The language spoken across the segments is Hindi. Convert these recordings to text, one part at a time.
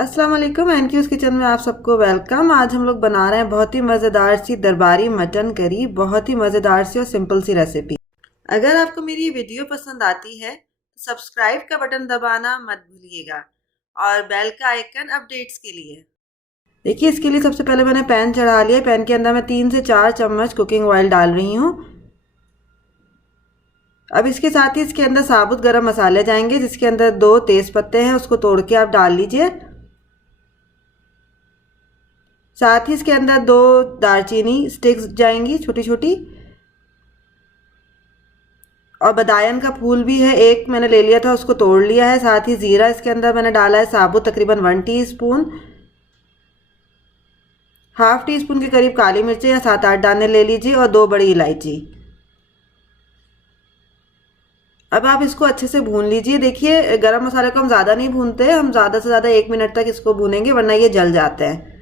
अस्सलाम वालेकुम। एनक्यूज किचन में आप सबको वेलकम। आज हम लोग बना रहे हैं बहुत ही मज़ेदार सी दरबारी मटन करी। बहुत ही मज़ेदार सी और सिंपल सी रेसिपी। अगर आपको मेरी ये वीडियो पसंद आती है तो सब्सक्राइब का बटन दबाना मत भूलिएगा और बेल का आइकन अपडेट्स के लिए। देखिए, इसके लिए सबसे पहले मैंने पैन चढ़ा लिया। पैन के अंदर मैं 3 से 4 चम्मच कुकिंग ऑयल डाल रही हूँ। अब इसके साथ ही इसके अंदर साबुत गरम मसाले जाएंगे, जिसके अंदर 2 तेज पत्ते हैं, उसको तोड़ के आप डाल लीजिए। साथ ही इसके अंदर 2 दालचीनी स्टिक्स जाएंगी छोटी छोटी, और बदायन का फूल भी है, एक मैंने ले लिया था, उसको तोड़ लिया है। साथ ही ज़ीरा इसके अंदर मैंने डाला है साबुत, तकरीबन 1 टीस्पून। हाफ टी स्पून के करीब काली मिर्चें या 7-8 दाने ले लीजिए, और 2 बड़ी इलायची। अब आप इसको अच्छे से भून लीजिए। देखिए, गरम मसाले को हम ज़्यादा नहीं भूनते, हम ज़्यादा से ज़्यादा 1 मिनट तक इसको भूनेंगे, वरना ये जल जाते हैं।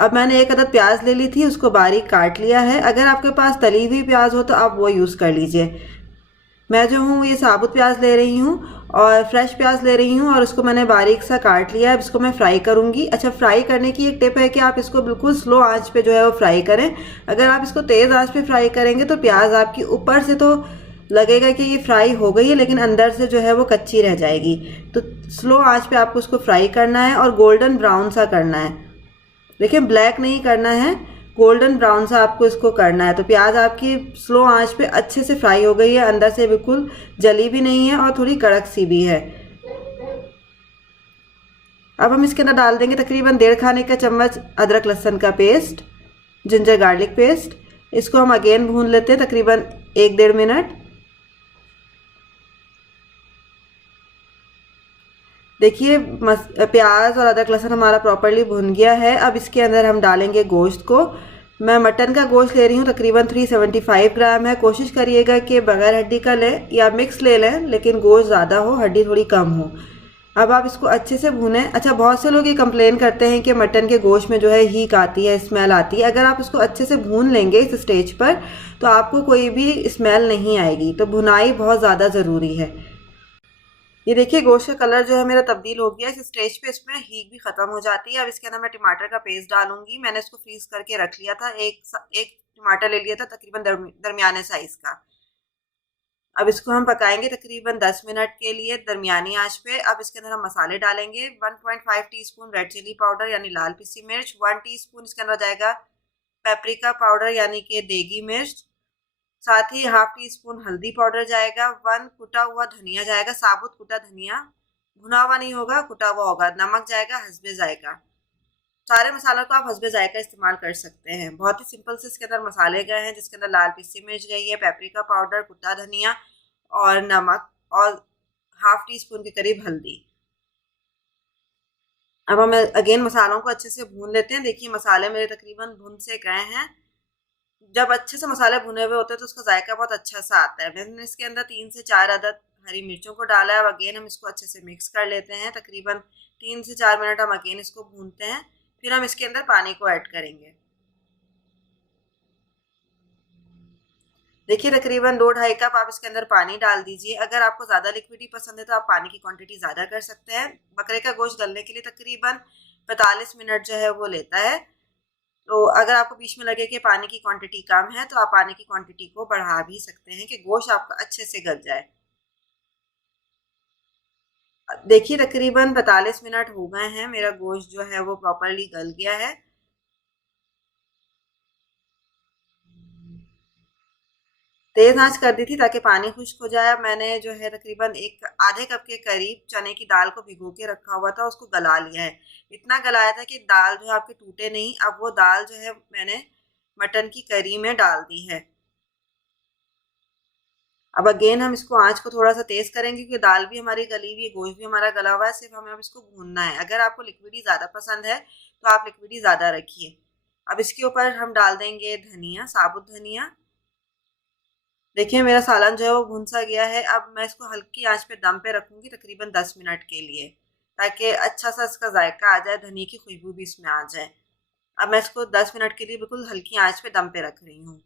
अब मैंने 1 अदद प्याज ले ली थी, उसको बारीक काट लिया है। अगर आपके पास तली हुई प्याज हो तो आप वो यूज़ कर लीजिए। मैं जो हूँ ये साबुत प्याज ले रही हूँ और फ्रेश प्याज ले रही हूँ, और उसको मैंने बारीक सा काट लिया है। अब इसको मैं फ्राई करूँगी। अच्छा, फ्राई करने की एक टिप है कि आप इसको बिल्कुल स्लो आंच पे जो है वो फ्राई करें। अगर आप इसको तेज़ आंच पे फ्राई करेंगे तो प्याज आपकी ऊपर से तो लगेगा कि ये फ्राई हो गई है, लेकिन अंदर से जो है वो कच्ची रह जाएगी। तो स्लो आंच पे आपको उसको फ्राई करना है और गोल्डन ब्राउन सा करना है। देखिए, ब्लैक नहीं करना है, गोल्डन ब्राउन सा आपको इसको करना है। तो प्याज आपकी स्लो आंच पे अच्छे से फ्राई हो गई है, अंदर से बिल्कुल जली भी नहीं है और थोड़ी कड़क सी भी है। अब हम इसके अंदर डाल देंगे तकरीबन 1.5 खाने का चम्मच अदरक लहसुन का पेस्ट, जिंजर गार्लिक पेस्ट। इसको हम अगेन भून लेते हैं तकरीबन 1-1.5 मिनट। देखिए, प्याज और अदरक लहसुन हमारा प्रॉपरली भुन गया है। अब इसके अंदर हम डालेंगे गोश्त को। मैं मटन का गोश्त ले रही हूँ, तकरीबन 375 ग्राम है। कोशिश करिएगा कि बगैर हड्डी का लें या मिक्स ले लें, लेकिन गोश्त ज़्यादा हो, हड्डी थोड़ी कम हो। अब आप इसको अच्छे से भूनें। अच्छा, बहुत से लोग ये कंप्लेन करते हैं कि मटन के गोश्त में जो है हीक आती है, स्मेल आती है। अगर आप उसको अच्छे से भून लेंगे इस स्टेज पर तो आपको कोई भी स्मेल नहीं आएगी। तो भुनाई बहुत ज़्यादा ज़रूरी है। ये देखिए, गोश्त का कलर जो है मेरा तब्दील हो गया। इस स्टेज पे इसमें हीट भी खत्म हो जाती है। अब इसके अंदर मैं टमाटर का पेस्ट डालूंगी। मैंने इसको फ्रीज करके रख लिया था। एक टमाटर ले लिया था, तकरीबन दरमियाने साइज का। अब इसको हम पकाएंगे तकरीबन 10 मिनट के लिए दरमियानी आंच पे। अब इसके अंदर हम मसाले डालेंगे। 1.5 टीस्पून रेड चिली पाउडर यानी लाल पिसी मिर्च, 1 टीस्पून इसके अंदर जाएगा पेपरिका पाउडर यानी कि देगी मिर्च। साथ ही हाफ टी स्पून हल्दी पाउडर जाएगा। 1 कुटा हुआ धनिया जाएगा, साबुत कुटा धनिया, भुना हुआ नहीं होगा, कुटा हुआ होगा। नमक जाएगा हस्बे जायका। सारे मसालों को आप हस्बे जायका इस्तेमाल कर सकते हैं। बहुत ही सिंपल से इसके अंदर मसाले गए हैं, जिसके अंदर लाल पिसी मिर्च गई है, पेपरिका पाउडर, कुटा धनिया और नमक, और हाफ टी स्पून के करीब हल्दी। अब हम अगेन मसालों को अच्छे से भून लेते हैं। देखिए, मसाले मेरे तकरीबन भून से गए हैं। जब अच्छे से मसाले भुने हुए होते हैं तो उसका जायका बहुत अच्छा सा आता है। मैंने इसके अंदर 3 से 4 अदद हरी मिर्चों को डाला है। अब अगेन हम इसको अच्छे से मिक्स कर लेते हैं। तकरीबन 3 से 4 मिनट हम अगेन इसको भूनते हैं। फिर हम इसके अंदर पानी को ऐड करेंगे। देखिए, तकरीबन 2-2.5 कप आप इसके अंदर पानी डाल दीजिए। अगर आपको ज़्यादा लिक्विडी पसंद है तो आप पानी की क्वांटिटी ज़्यादा कर सकते हैं। बकरे का गोश्त गलने के लिए तकरीबन 45 मिनट जो है वो लेता है। तो अगर आपको बीच में लगे कि पानी की क्वांटिटी कम है तो आप पानी की क्वांटिटी को बढ़ा भी सकते हैं कि गोश्त आपका अच्छे से गल जाए। देखिए, तकरीबन 45 मिनट हो गए हैं, मेरा गोश्त जो है वो प्रॉपरली गल गया है। तेज आंच कर दी थी ताकि पानी खुश्क हो जाए। अब मैंने जो है तकरीबन एक आधे कप के करीब चने की दाल को भिगो के रखा हुआ था, उसको गला लिया है। इतना गलाया था कि दाल जो है आपके टूटे नहीं। अब वो दाल जो है मैंने मटन की करी में डाल दी है। अब अगेन हम इसको आंच को थोड़ा सा तेज करेंगे, क्योंकि दाल भी हमारी गली हुई है, गोश्त भी हमारा गला हुआ है। सिर्फ हमें अब इसको भूनना है। अगर आपको लिक्विडी ज़्यादा पसंद है तो आप लिक्विडी ज़्यादा रखिए। अब इसके ऊपर हम डाल देंगे धनिया, साबुत धनिया। देखिए, मेरा सालन जो है वो भुन सा गया है। अब मैं इसको हल्की आंच पे दम पे रखूंगी तकरीबन 10 मिनट के लिए, ताकि अच्छा सा इसका जायका आ जाए, धनिया की खुशबू भी इसमें आ जाए। अब मैं इसको 10 मिनट के लिए बिल्कुल हल्की आंच पे दम पे रख रही हूँ।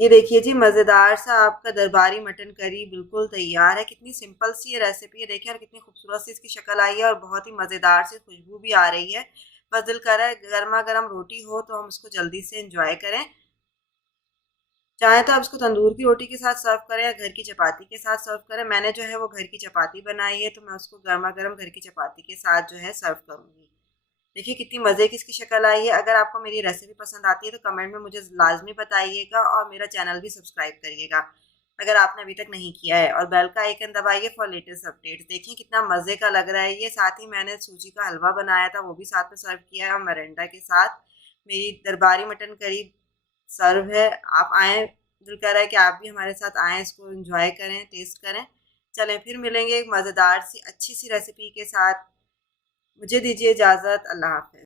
ये देखिए जी, मज़ेदार सा आपका दरबारी मटन करी बिल्कुल तैयार है। कितनी सिंपल सी ये रेसिपी है, देखिए और कितनी खूबसूरत सी इसकी शक्ल आई है और बहुत ही मज़ेदार सी खुशबू भी आ रही है। बस दिल कर रहा है गर्मा गर्म रोटी हो तो हम उसको जल्दी से इंजॉय करें। चाहे तो आप इसको तंदूर की रोटी के साथ सर्व करें या घर की चपाती के साथ सर्व करें। मैंने जो है वो घर की चपाती बनाई है, तो मैं उसको गर्मा गर्म घर की चपाती के साथ जो है सर्व करूँगी। देखिए कितनी मज़े की इसकी शक्ल आई है। अगर आपको मेरी रेसिपी पसंद आती है तो कमेंट में मुझे लाजमी बताइएगा और मेरा चैनल भी सब्सक्राइब करिएगा अगर आपने अभी तक नहीं किया है, और बेल का आइकन दबाइए फॉर लेटेस्ट अपडेट्स। देखिए कितना मज़े का लग रहा है ये। साथ ही मैंने सूजी का हलवा बनाया था, वो भी साथ में सर्व किया है और मरंडा के साथ मेरी दरबारी मटन करी सर्व है। आप आएँ, दिल कर रहा है कि आप भी हमारे साथ आएँ, इसको एंजॉय करें, टेस्ट करें। चलें फिर मिलेंगे एक मज़ेदार सी अच्छी सी रेसिपी के साथ। मुझे दीजिए इजाज़त। अल्लाह हाफ़िज़।